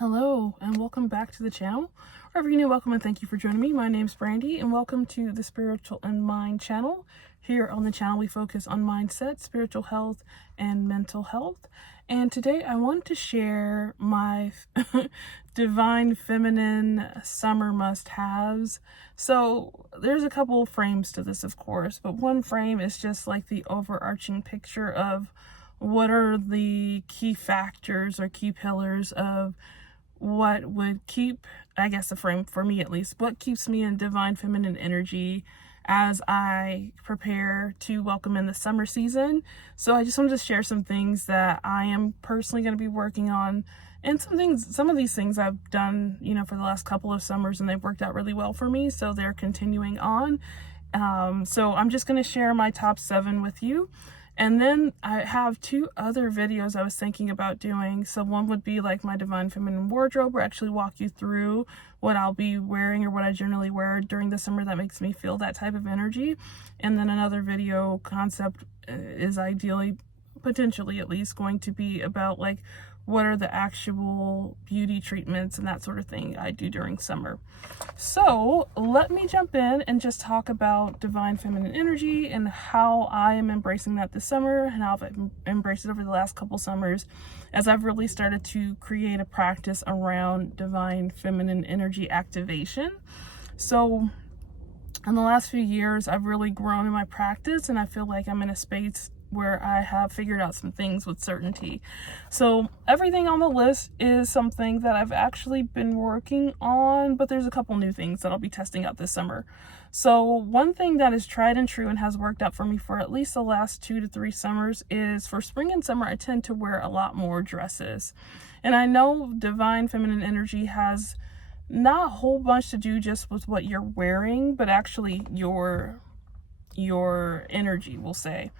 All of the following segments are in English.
Hello and welcome back to the channel. Wherever you're new, welcome and thank you for joining me. My name's Brandy and welcome to the Spiritual and Mind channel. Here on the channel we focus on mindset, spiritual health, and mental health. And today I want to share my divine feminine summer must-haves. So there's a couple frames to this, of course, but one frame is just like the overarching picture of what are the key factors or key pillars of what would keep, I guess the frame for me at least, what keeps me in divine feminine energy as I prepare to welcome in the summer season. So I just wanted to share some things that I am personally going to be working on, and some of these things I've done, for the last couple of summers, and they've worked out really well for me. So they're continuing on. So I'm just going to share my top 7 with you. And then I have 2 other videos I was thinking about doing. So one would be like my divine feminine wardrobe, where I actually walk you through what I'll be wearing or what I generally wear during the summer that makes me feel that type of energy. And then another video concept is ideally, potentially at least, going to be about like what are the actual beauty treatments and that sort of thing I do during summer. So let me jump in and just talk about divine feminine energy and how I am embracing that this summer, and how I've embraced it over the last couple summers as I've really started to create a practice around divine feminine energy activation. So in the last few years, I've really grown in my practice, and I feel like I'm in a space where I have figured out some things with certainty. So everything on the list is something that I've actually been working on, but there's a couple new things that I'll be testing out this summer. So one thing that is tried and true and has worked out for me for at least the last 2 to 3 summers is for spring and summer, I tend to wear a lot more dresses. And I know divine feminine energy has not a whole bunch to do just with what you're wearing, but actually your energy, we'll say.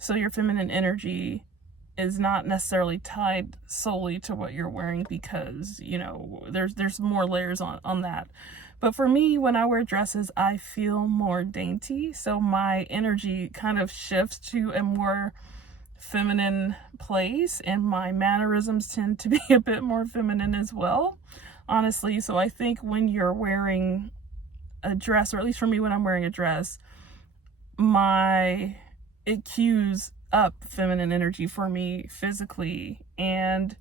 So your feminine energy is not necessarily tied solely to what you're wearing, because, there's more layers on that. But for me, when I wear dresses, I feel more dainty. So my energy kind of shifts to a more feminine place, and my mannerisms tend to be a bit more feminine as well, honestly. So I think when you're wearing a dress, or at least for me, when I'm wearing a dress, it cues up feminine energy for me physically, and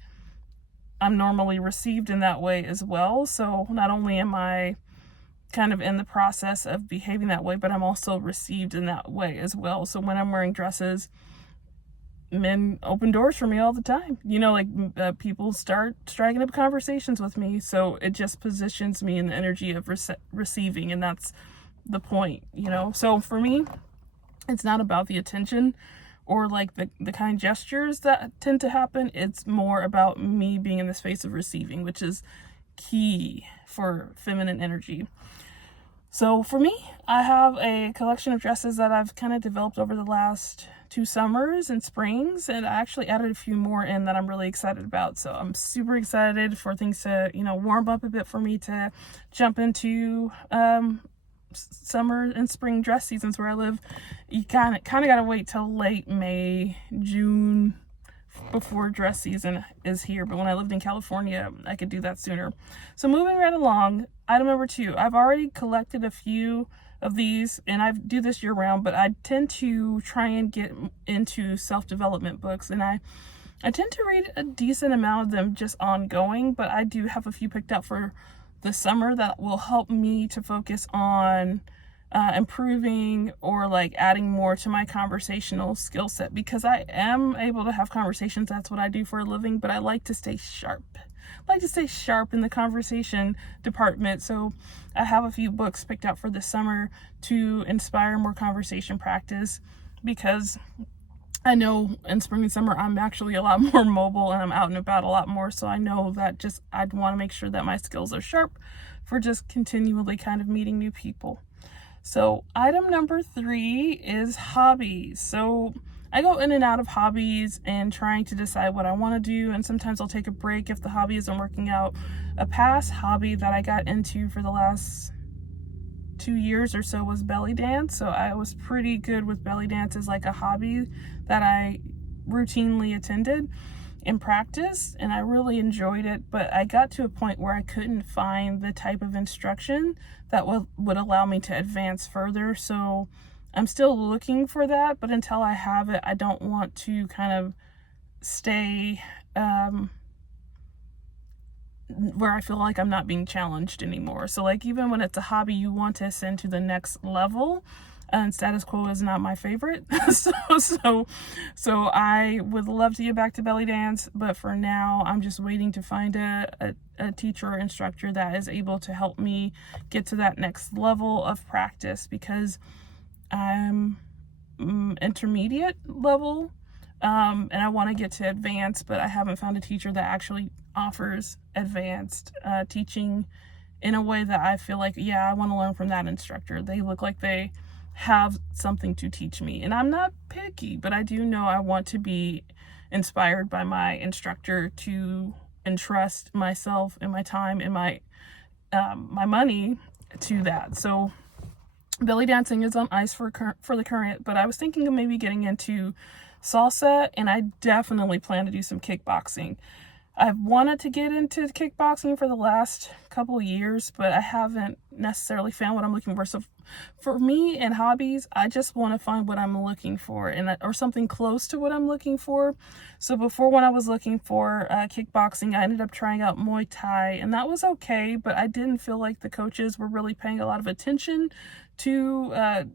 I'm normally received in that way as well. So not only am I kind of in the process of behaving that way, but I'm also received in that way as well. So when I'm wearing dresses, men open doors for me all the time. People start striking up conversations with me. So it just positions me in the energy of receiving, and that's the point, So for me, it's not about the attention or like the kind gestures that tend to happen. It's more about me being in the space of receiving, which is key for feminine energy. So for me, I have a collection of dresses that I've kind of developed over the last 2 summers and springs, and I actually added a few more in that I'm really excited about. So I'm super excited for things to, warm up a bit for me to jump into summer and spring dress seasons. Where I live, you kind of gotta wait till late May, June before dress season is here. But when I lived in California, I could do that sooner. So moving right along, item number 2, I've already collected a few of these, and I do this year round, but I tend to try and get into self-development books, and I tend to read a decent amount of them just ongoing, but I do have a few picked out for the summer that will help me to focus on improving or like adding more to my conversational skill set, because I am able to have conversations. That's what I do for a living, but I like to stay sharp. In the conversation department. So I have a few books picked out for this summer to inspire more conversation practice, because I know in spring and summer I'm actually a lot more mobile and I'm out and about a lot more. So I know that I'd want to make sure that my skills are sharp for just continually kind of meeting new people. So item number 3 is hobbies. So I go in and out of hobbies and trying to decide what I want to do, and sometimes I'll take a break if the hobby isn't working out. A past hobby that I got into for the last 2 years or so was belly dance. So I was pretty good with belly dance as like a hobby that I routinely attended. in practice, and I really enjoyed it, but I got to a point where I couldn't find the type of instruction that would allow me to advance further. So I'm still looking for that, but until I have it, I don't want to kind of stay where I feel like I'm not being challenged anymore. So like, even when it's a hobby, you want to ascend to the next level, and status quo is not my favorite. so I would love to get back to belly dance, but for now I'm just waiting to find a teacher or instructor that is able to help me get to that next level of practice, because I'm intermediate level, and I want to get to advanced, but I haven't found a teacher that actually offers advanced teaching in a way that I feel like, yeah, I want to learn from that instructor. They look like they have something to teach me, and I'm not picky, but I do know I want to be inspired by my instructor to entrust myself and my time and my money to that. So belly dancing is on ice for the current, but I was thinking of maybe getting into salsa, and I definitely plan to do some kickboxing. I've wanted to get into kickboxing for the last couple of years, but I haven't necessarily found what I'm looking for. So for me and hobbies, I just want to find what I'm looking for, or something close to what I'm looking for. So before, when I was looking for kickboxing, I ended up trying out Muay Thai, and that was okay, but I didn't feel like the coaches were really paying a lot of attention to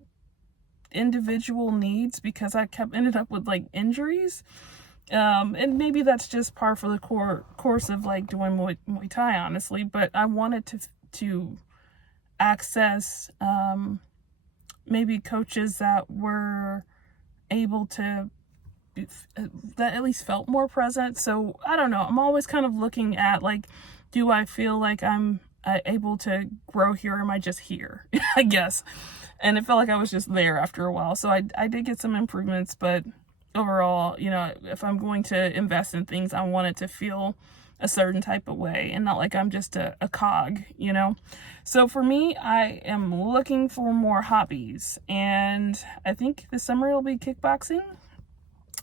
individual needs, because I ended up with like injuries. And maybe that's just par for the course of like doing Muay Thai, honestly, but I wanted to access maybe coaches that were able to that at least felt more present. So I don't know, I'm always kind of looking at like, do I feel like I'm able to grow here, or am I just here? I guess. And it felt like I was just there after a while. So I did get some improvements, but overall, if I'm going to invest in things, I want it to feel a certain type of way, and not like I'm just a cog. So for me, I am looking for more hobbies, and I think this summer it'll be kickboxing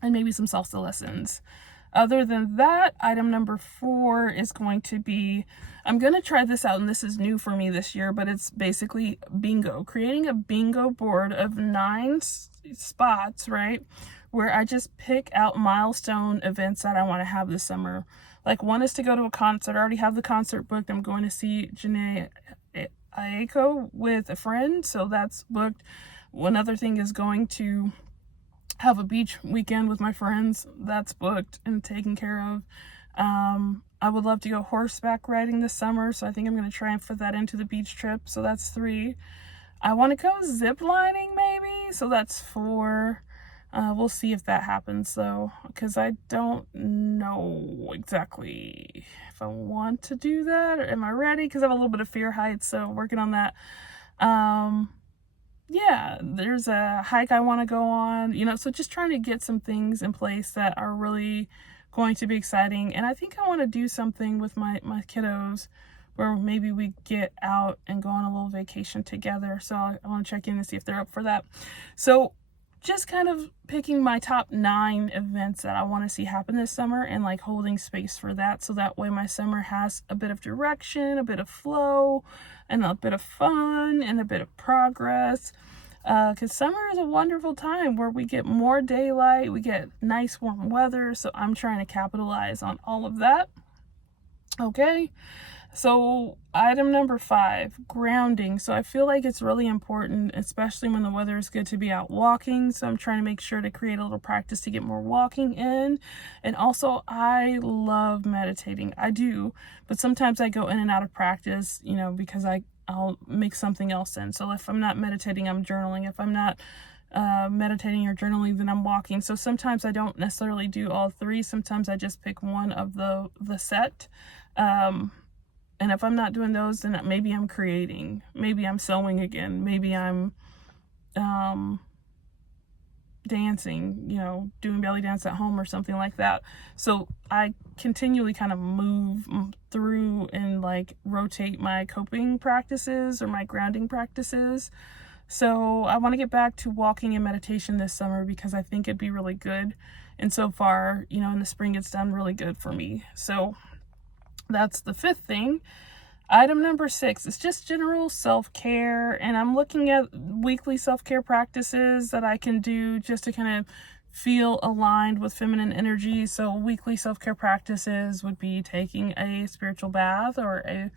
and maybe some salsa lessons. Other than that, item number 4 is going to be, I'm going to try this out, and this is new for me this year, but it's basically bingo. Creating a bingo board of 9 spots, right? Where I just pick out milestone events that I want to have this summer. Like, one is to go to a concert. I already have the concert booked. I'm going to see Janae Aiko with a friend, so that's booked. One other thing is going to have a beach weekend with my friends. That's booked and taken care of. I would love to go horseback riding this summer, so I think I'm going to try and fit that into the beach trip. So that's 3. I want to go zip lining maybe, so that's 4. We'll see if that happens though, because I don't know exactly if I want to do that, or am I ready, because I have a little bit of fear heights, so working on that. Yeah, there's a hike I want to go on, so just trying to get some things in place that are really going to be exciting. And I think I want to do something with my kiddos where maybe we get out and go on a little vacation together. So I want to check in and see if they're up for that. So just kind of picking my top 9 events that I want to see happen this summer, and like holding space for that, so that way my summer has a bit of direction, a bit of flow, and a bit of fun, and a bit of progress. Because summer is a wonderful time where we get more daylight, we get nice warm weather, so I'm trying to capitalize on all of that. Okay. So item number 5, grounding. So I feel like it's really important, especially when the weather is good, to be out walking. So I'm trying to make sure to create a little practice to get more walking in. And also, I love meditating. I do, but sometimes I go in and out of practice, because I'll mix something else in. So if I'm not meditating, I'm journaling. If I'm not meditating or journaling, then I'm walking. So sometimes I don't necessarily do all 3. Sometimes I just pick one of the set. And if I'm not doing those, then maybe I'm creating. Maybe I'm sewing again. Maybe I'm dancing, doing belly dance at home or something like that. So I continually kind of move through and like rotate my coping practices or my grounding practices. So I want to get back to walking and meditation this summer, because I think it'd be really good And so far, in the spring, it's done really good for me. So that's the 5th thing. Item number 6 is just general self-care, and I'm looking at weekly self-care practices that I can do just to kind of feel aligned with feminine energy. So weekly self-care practices would be taking a spiritual bath, or a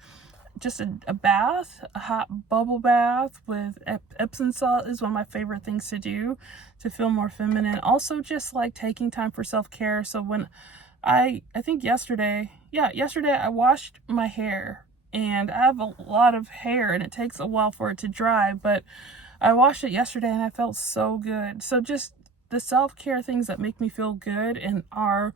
bath, a hot bubble bath with Epsom salt is one of my favorite things to do to feel more feminine. Also, just like taking time for self-care. So when I think yesterday I washed my hair, and I have a lot of hair and it takes a while for it to dry, but I washed it yesterday and I felt so good. So just the self-care things that make me feel good and are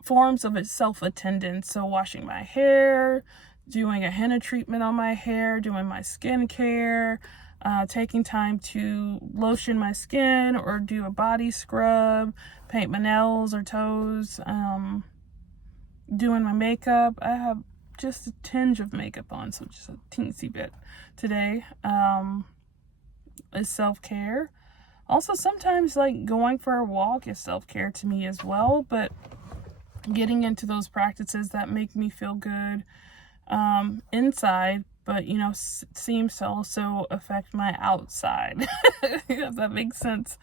forms of self-attendance. So washing my hair, doing a henna treatment on my hair, doing my skincare, taking time to lotion my skin or do a body scrub, paint my nails or toes, doing my makeup. I have just a tinge of makeup on, so just a teensy bit today, is self-care. Also, sometimes like going for a walk is self-care to me as well, but getting into those practices that make me feel good inside, but seems to also affect my outside, if that makes sense.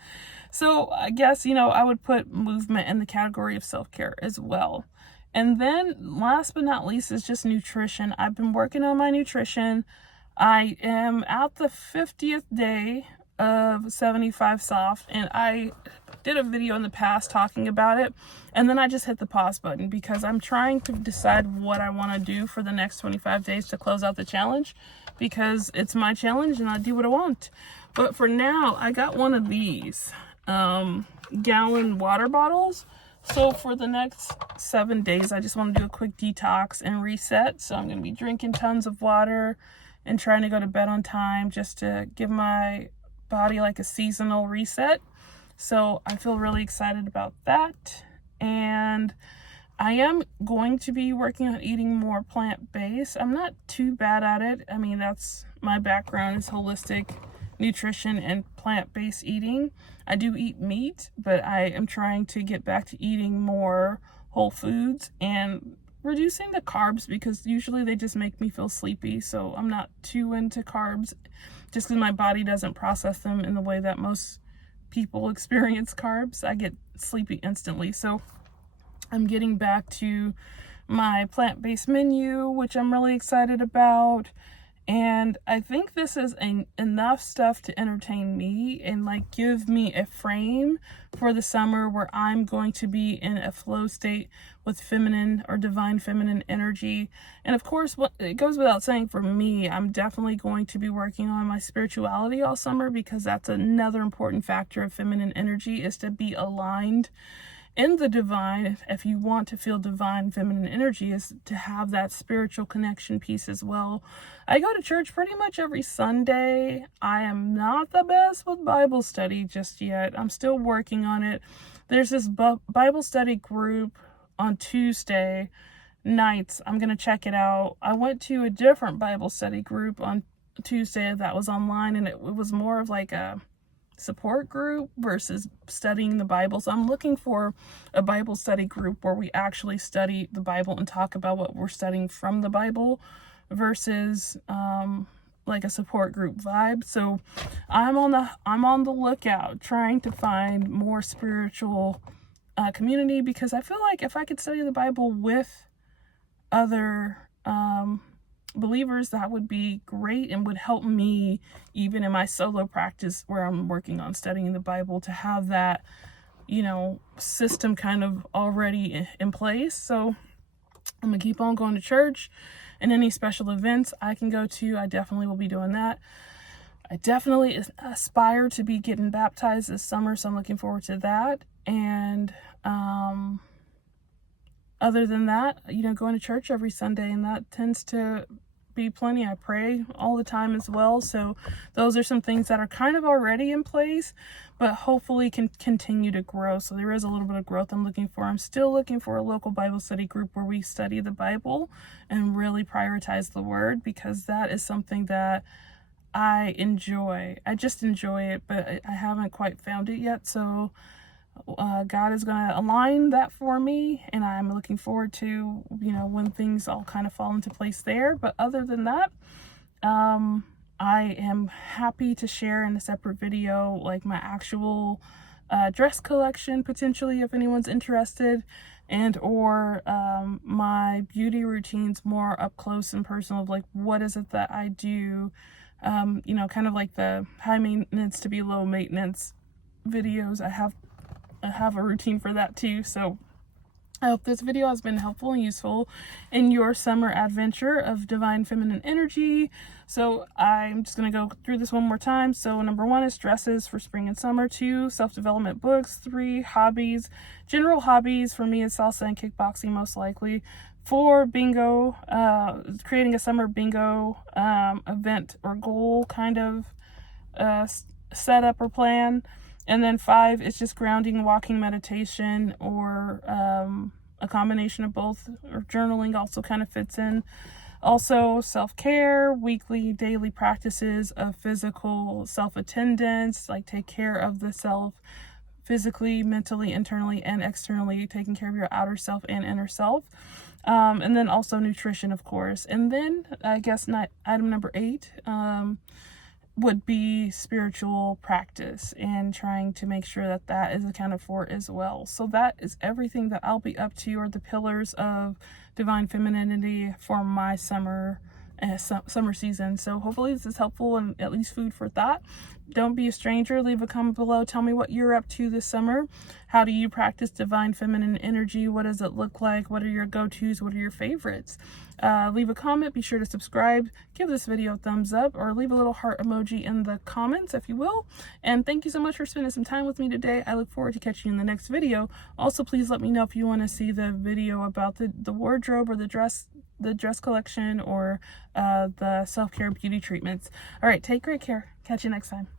So I guess I would put movement in the category of self-care as well. And then last but not least is just nutrition. I've been working on my nutrition. I am at the 50th day of 75 soft, and I did a video in the past talking about it, and then I just hit the pause button because I'm trying to decide what I want to do for the next 25 days to close out the challenge, because it's my challenge and I do what I want. But for now, I got one of these gallon water bottles. So for the next 7 days, I just want to do a quick detox and reset. So I'm going to be drinking tons of water and trying to go to bed on time just to give my body like a seasonal reset. So I feel really excited about that. And I am going to be working on eating more plant-based. I'm not too bad at it. I mean, that's my background is holistic nutrition and plant-based eating. I do eat meat, but I am trying to get back to eating more whole foods and reducing the carbs, because usually they just make me feel sleepy. So I'm not too into carbs just because my body doesn't process them in the way that most people experience carbs. I get sleepy instantly. So I'm getting back to my plant-based menu, which I'm really excited about. And I think this is enough stuff to entertain me and like give me a frame for the summer where I'm going to be in a flow state with feminine or divine feminine energy. And of course, it goes without saying, for me, I'm definitely going to be working on my spirituality all summer, because that's another important factor of feminine energy, is to be aligned in the divine. If you want to feel divine feminine energy, is to have that spiritual connection piece as well. I go to church pretty much every Sunday. I am not the best with Bible study just yet. I'm still working on it. There's this Bible study group on Tuesday nights. I'm going to check it out. I went to a different Bible study group on Tuesday that was online, and it was more of like a support group versus studying the Bible. So I'm looking for a Bible study group where we actually study the Bible and talk about what we're studying from the Bible, versus like a support group vibe. So I'm on the lookout, trying to find more spiritual community, because I feel like if I could study the Bible with other believers, that would be great and would help me even in my solo practice where I'm working on studying the Bible, to have that system kind of already in place. So I'm gonna keep on going to church, and any special events I can go to, I definitely will be doing that. I definitely aspire to be getting baptized this summer, so I'm looking forward to that. And other than that, going to church every Sunday, and that tends to be plenty. I pray all the time as well. So those are some things that are kind of already in place, but hopefully can continue to grow. So there is a little bit of growth I'm looking for. I'm still looking for a local Bible study group where we study the Bible and really prioritize the Word, because that is something that I enjoy. I just enjoy it, but I haven't quite found it yet. So God is going to align that for me, and I'm looking forward to, you know, when things all kind of fall into place there. But other than that, I am happy to share in a separate video like my actual dress collection, potentially, if anyone's interested, and or my beauty routines more up close and personal, of like what is it that I do, you know, kind of like the high maintenance to be low maintenance videos. I have a routine for that too. So I hope this video has been helpful and useful in your summer adventure of divine feminine energy. So I'm just going to go through this one more time. So number 1 is dresses for spring and summer. 2, self-development books. 3, hobbies. General hobbies for me is salsa and kickboxing, most likely. 4, bingo, creating a summer bingo event or goal kind of setup or plan. And then 5 is just grounding, walking, meditation, or a combination of both, or journaling also kind of fits in. Also, self-care, weekly, daily practices of physical self-attendance, like take care of the self physically, mentally, internally, and externally, taking care of your outer self and inner self. And then also nutrition, of course. And then I guess item number 8, would be spiritual practice and trying to make sure that that is accounted for as well. So that is everything that I'll be up to, or the pillars of divine femininity for my summer season. So hopefully this is helpful and at least food for thought. Don't be a stranger. Leave a comment below. Tell me what you're up to this summer. How do you practice divine feminine energy? What does it look like? What are your go-tos? What are your favorites? Leave a comment. Be sure to subscribe. Give this video a thumbs up, or leave a little heart emoji in the comments if you will. And thank you so much for spending some time with me today. I look forward to catching you in the next video. Also, please let me know if you want to see the video about the wardrobe or the dress collection, or the self-care beauty treatments. All right, take great care. Catch you next time.